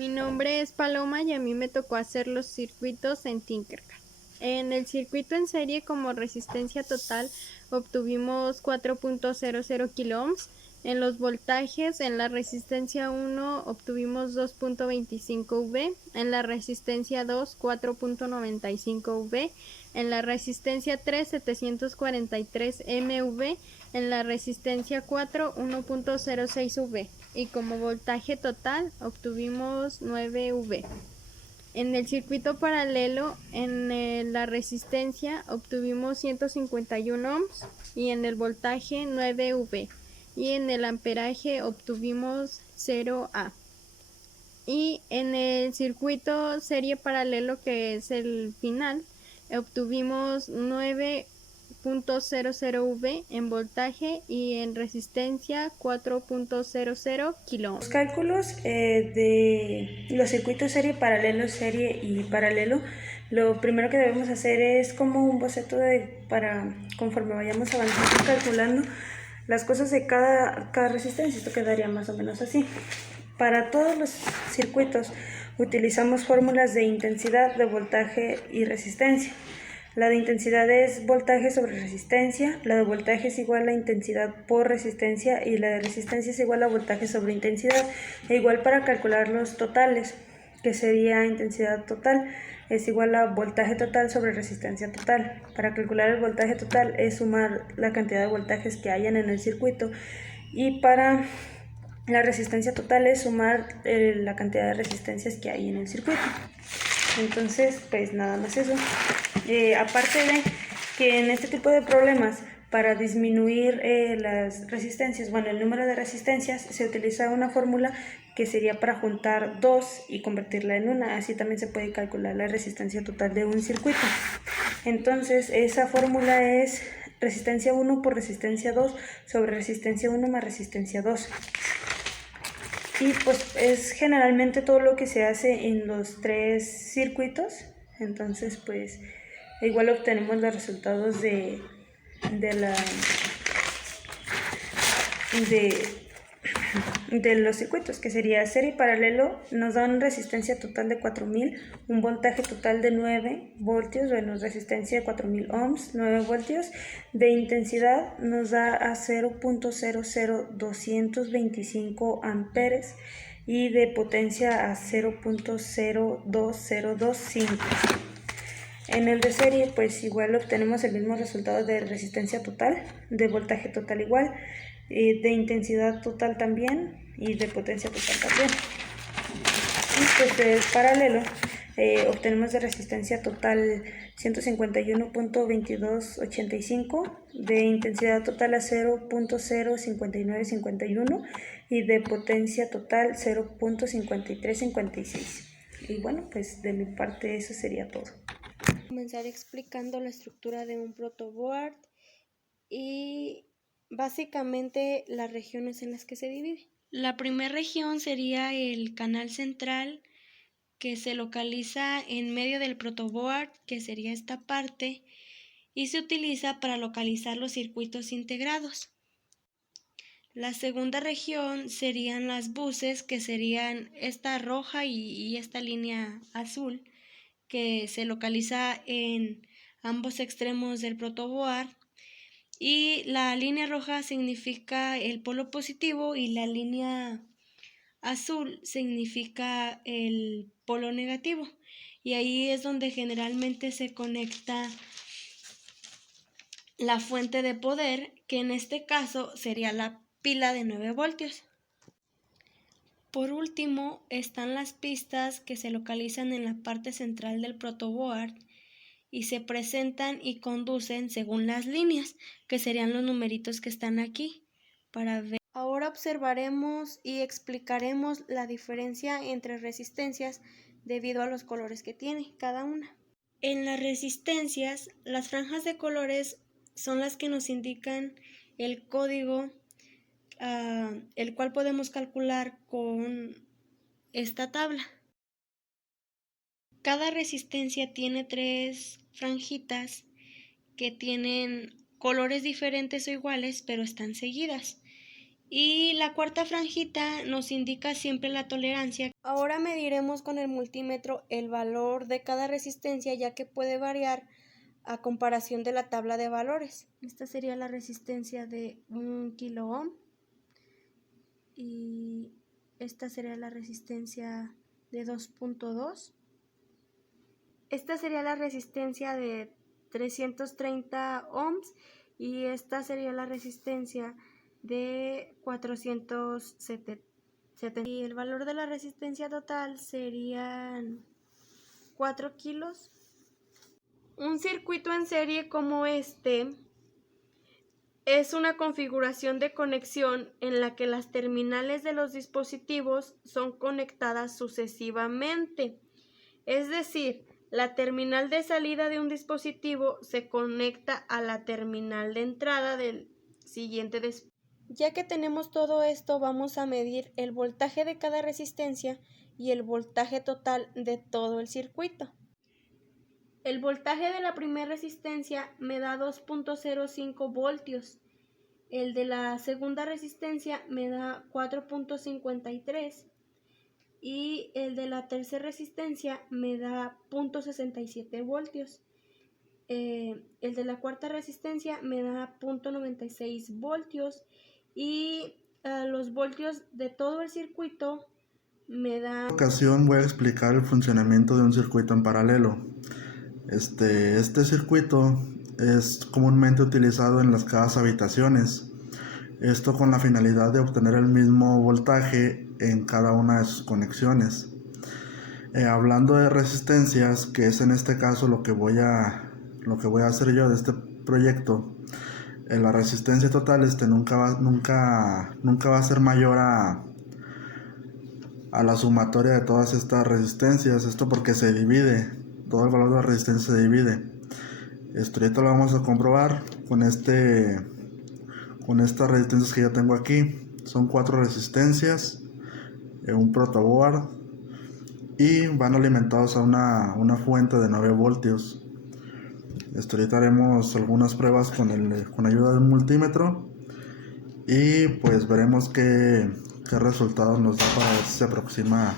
Mi nombre es Paloma y a mí me tocó hacer los circuitos en Tinkercad. En el circuito en serie como resistencia total obtuvimos 4.00 kiloohms. En los voltajes, en la resistencia 1 obtuvimos 2.25 V, en la resistencia 2 4.95 V, en la resistencia 3 743 MV, en la resistencia 4 1.06 V y como voltaje total obtuvimos 9 V. En el circuito paralelo, en la resistencia obtuvimos 151 ohms y en el voltaje 9 V y en el amperaje obtuvimos 0 A. Y en el circuito serie paralelo, que es el final, obtuvimos 9.00 V en voltaje y en resistencia 4.00 kiloohms. Los cálculos de los circuitos serie y paralelo, lo primero que debemos hacer es como un boceto para conforme vayamos avanzando calculando las cosas de cada resistencia. Esto quedaría más o menos así. Para todos los circuitos utilizamos fórmulas de intensidad, de voltaje y resistencia. La de intensidad es voltaje sobre resistencia, la de voltaje es igual a intensidad por resistencia y la de resistencia es igual a voltaje sobre intensidad. E igual para calcular los totales, que sería intensidad total es igual a voltaje total sobre resistencia total. Para calcular el voltaje total es sumar la cantidad de voltajes que hayan en el circuito y para la resistencia total es sumar la cantidad de resistencias que hay en el circuito. Entonces, pues nada más eso. Aparte de que en este tipo de problemas, para disminuir las resistencias, el número de resistencias, se utiliza una fórmula que sería para juntar dos y convertirla en una. Así también se puede calcular la resistencia total de un circuito. Entonces, esa fórmula es resistencia 1 por resistencia 2 sobre resistencia 1 más resistencia 2. Y pues es generalmente todo lo que se hace en los tres circuitos. Entonces pues igual obtenemos los resultados de los circuitos, que sería serie y paralelo. Nos da una resistencia total de 4000, un voltaje total de 9 voltios, resistencia de 4000 ohms, 9 voltios. De intensidad nos da a 0.00225 amperes y de potencia a 0.02025. En el de serie, pues igual obtenemos el mismo resultado de resistencia total, de voltaje total igual, de intensidad total también y de potencia total también. Y pues de paralelo obtenemos de resistencia total 151.2285, de intensidad total a 0.05951 y de potencia total 0.5356. Y bueno, pues de mi parte eso sería todo. Comenzar explicando la estructura de un protoboard y básicamente las regiones en las que se divide. La primera región sería el canal central, que se localiza en medio del protoboard, que sería esta parte, y se utiliza para localizar los circuitos integrados. La segunda región serían las buses, que serían esta roja y esta línea azul, que se localiza en ambos extremos del protoboard, y la línea roja significa el polo positivo y la línea azul significa el polo negativo, y ahí es donde generalmente se conecta la fuente de poder, que en este caso sería la pila de 9 voltios. Por último están las pistas, que se localizan en la parte central del protoboard y se presentan y conducen según las líneas, que serían los numeritos que están aquí para ver. Ahora observaremos y explicaremos la diferencia entre resistencias debido a los colores que tiene cada una. En las resistencias, las franjas de colores son las que nos indican el código, el cual podemos calcular con esta tabla. Cada resistencia tiene 3 franjitas que tienen colores diferentes o iguales, pero están seguidas. Y la cuarta franjita nos indica siempre la tolerancia. Ahora mediremos con el multímetro el valor de cada resistencia, ya que puede variar a comparación de la tabla de valores. Esta sería la resistencia de 1 kilo ohm y esta sería la resistencia de 2.2. Esta sería la resistencia de 330 ohms y esta sería la resistencia de 470. Y el valor de la resistencia total serían 4 kilos. Un circuito en serie como este es una configuración de conexión en la que las terminales de los dispositivos son conectadas sucesivamente. Es decir, la terminal de salida de un dispositivo se conecta a la terminal de entrada del siguiente dispositivo. Ya que tenemos todo esto, vamos a medir el voltaje de cada resistencia y el voltaje total de todo el circuito. El voltaje de la primera resistencia me da 2.05 voltios. El de la segunda resistencia me da 4.53 y el de la tercera resistencia me da 0.67 voltios. El de la cuarta resistencia me da 0.96 voltios y los voltios de todo el circuito me da... En esta ocasión voy a explicar el funcionamiento de un circuito en paralelo. Este circuito es comúnmente utilizado en las casas habitaciones. Esto con la finalidad de obtener el mismo voltaje en cada una de sus conexiones. Hablando de resistencias, que es en este caso lo que voy a hacer yo de este proyecto, la resistencia total nunca va a ser mayor a la sumatoria de todas estas resistencias. Esto porque se divide, todo el valor de la resistencia se divide. Esto ahorita lo vamos a comprobar con estas resistencias que yo tengo aquí. Son 4 resistencias, un protoboard, y van alimentados a una fuente de 9 voltios. Ahorita haremos algunas pruebas con ayuda de un multímetro y pues veremos qué resultados nos da para ver si se aproxima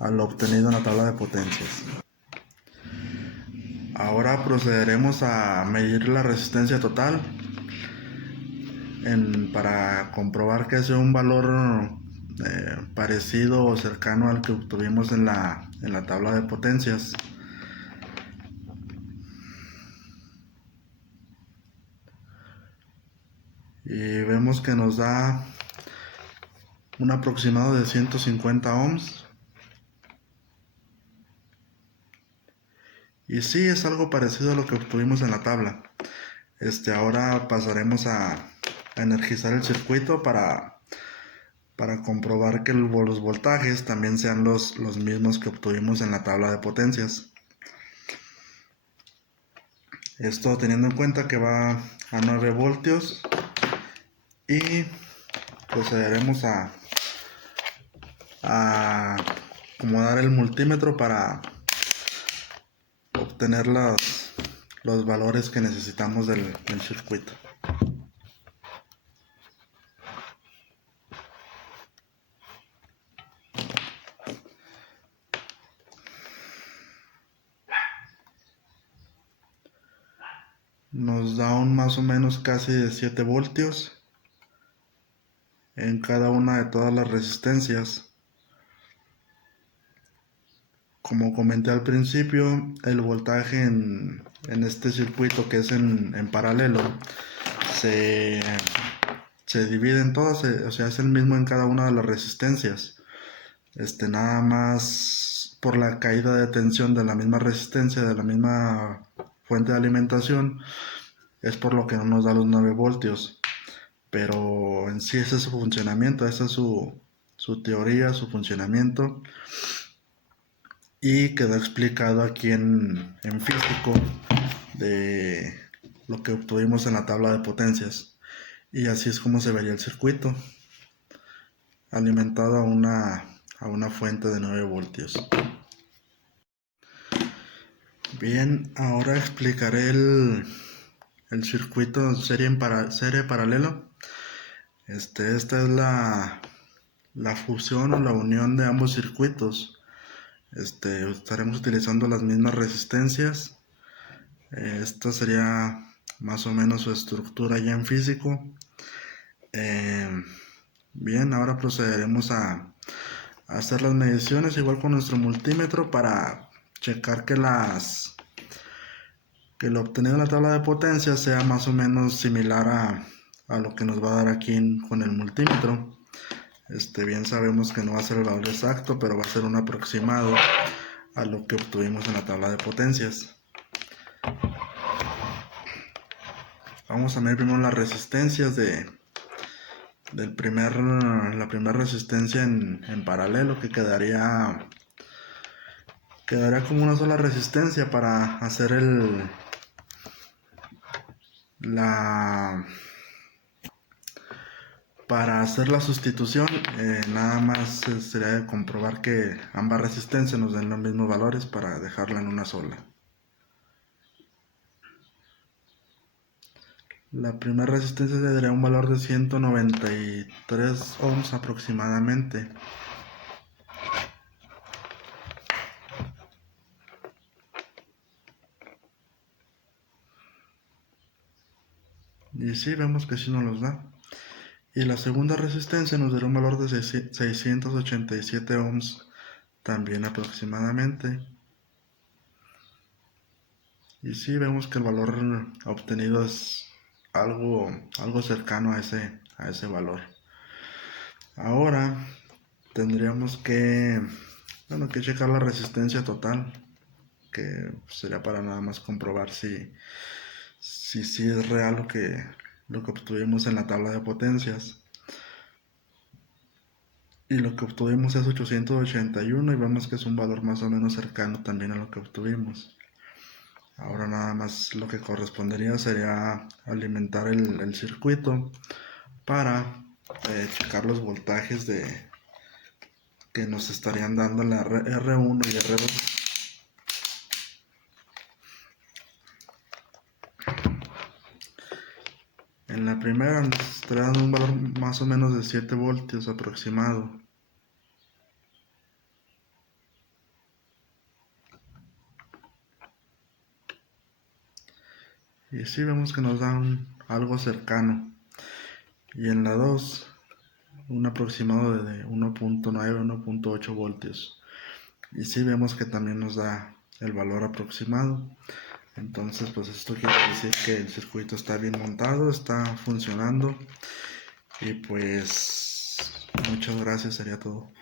a lo obtenido en la tabla de potencias. Ahora procederemos a medir la resistencia total para comprobar que sea un valor parecido o cercano al que obtuvimos en la tabla de potencias. Y vemos que nos da un aproximado de 150 ohms. Y sí, es algo parecido a lo que obtuvimos en la tabla. Ahora pasaremos a energizar el circuito para comprobar que los voltajes también sean los mismos que obtuvimos en la tabla de potencias. Esto teniendo en cuenta que va a 9 voltios. Y procederemos a acomodar el multímetro para obtener los valores que necesitamos del circuito. Nos da un más o menos casi de 7 voltios en cada una de todas las resistencias. Como comenté al principio, el voltaje en este circuito, que es en paralelo, se divide en todas, o sea, es el mismo en cada una de las resistencias. Nada más por la caída de tensión de la misma resistencia, de la misma fuente de alimentación, es por lo que no nos da los 9 voltios. Pero en sí ese es su funcionamiento, esa es su teoría, su funcionamiento, y quedó explicado aquí en físico de lo que obtuvimos en la tabla de potencias. Y así es como se vería el circuito, alimentado a una fuente de 9 voltios. Bien, ahora explicaré el circuito serie paralelo. Esta es la fusión o la unión de ambos circuitos. Estaremos utilizando las mismas resistencias. Esta sería más o menos su estructura ya en físico. Bien, ahora procederemos a hacer las mediciones igual con nuestro multímetro para checar que lo obtenido en la tabla de potencia sea más o menos similar a lo que nos va a dar aquí con el multímetro. Bien sabemos que no va a ser el valor exacto, pero va a ser un aproximado a lo que obtuvimos en la tabla de potencias. Vamos a medir primero las resistencias la primera resistencia en paralelo, que quedaría como una sola resistencia para hacer la sustitución. Nada más sería de comprobar que ambas resistencias nos den los mismos valores para dejarla en una sola. La primera resistencia tendría un valor de 193 ohms aproximadamente. Y sí, vemos que sí nos los da. Y la segunda resistencia nos dará un valor de 687 ohms también aproximadamente. Y sí, vemos que el valor obtenido es algo cercano a ese valor. Ahora tendríamos que checar la resistencia total, que sería para nada más comprobar si es real lo que obtuvimos en la tabla de potencias. Y lo que obtuvimos es 881 y vemos que es un valor más o menos cercano también a lo que obtuvimos. Ahora nada más lo que correspondería sería alimentar el circuito para checar los voltajes que nos estarían dando la R1 y R2. En la primera nos estaría dando un valor más o menos de 7 voltios aproximado. Y sí vemos que nos dan algo cercano. Y en la 2, un aproximado de 1.9, 1.8 voltios. Y sí vemos que también nos da el valor aproximado. Entonces, pues esto quiere decir que el circuito está bien montado, está funcionando. Y pues, muchas gracias, sería todo.